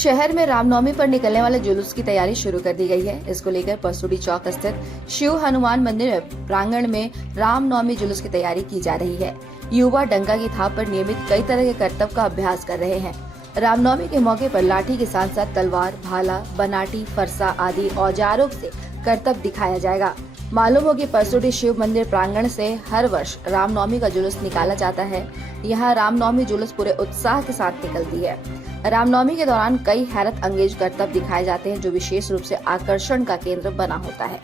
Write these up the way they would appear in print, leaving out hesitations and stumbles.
शहर में रामनवमी पर निकलने वाले जुलूस की तैयारी शुरू कर दी गई है। इसको लेकर परसुडी चौक स्थित शिव हनुमान मंदिर प्रांगण में रामनवमी जुलूस की तैयारी की जा रही है। युवा डंका की थाप पर नियमित कई तरह के करतब का अभ्यास कर रहे हैं। रामनवमी के मौके पर लाठी के साथ साथ तलवार, भाला, बनाटी, फरसा आदि औजारों से करतब दिखाया जाएगा। मालूम हो कि परसुडी शिव मंदिर प्रांगण से हर वर्ष रामनवमी का जुलूस निकाला जाता है। यहाँ रामनवमी जुलूस पूरे उत्साह के साथ निकलती है। रामनवमी के दौरान कई हैरत अंगेज करतब दिखाए जाते हैं, जो विशेष रूप से आकर्षण का केंद्र बना होता है।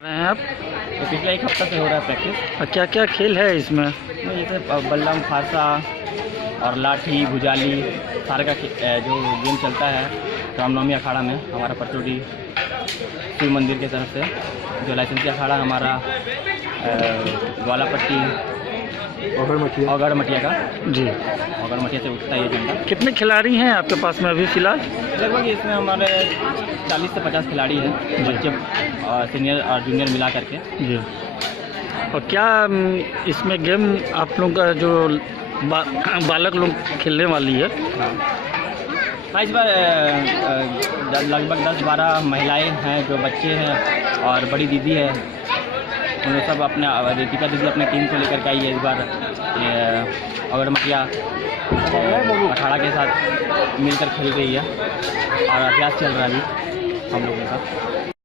हैं आप? तो पिछले एक हफ्ता से हो रहा है प्रैक्टिस। क्या क्या खेल है इसमें? जैसे बल्लम, फारसा और लाठी, भुजाली, सारे का जो गेम चलता है रामनवमी अखाड़ा में हमारा परसुडी शिव मंदिर की तरफ से। जो लाइसेंसी अखाड़ा हमारा ग्वालापट्टी औगड़ मटिया का जी, औगड़ मटिया से उठता है ये झंडा। कितने खिलाड़ी हैं आपके पास में अभी फिलहाल? लगभग इसमें हमारे 40 से 50 खिलाड़ी हैं, बच्चे सीनियर और जूनियर मिला करके। जी, और क्या इसमें गेम आप लोग का जो बालक लोग खेलने वाली है? हाँ, इस बार लगभग 10-12 महिलाएं हैं, जो बच्चे हैं और बड़ी दीदी है। उन लोग सब अपने दीपिका दीदी अपने टीम को लेकर के आई है इस बार औगड़ मटिया अखाड़ा के साथ मिलकर खेल रही है और अभ्यास चल रहा है अभी हम लोगों का।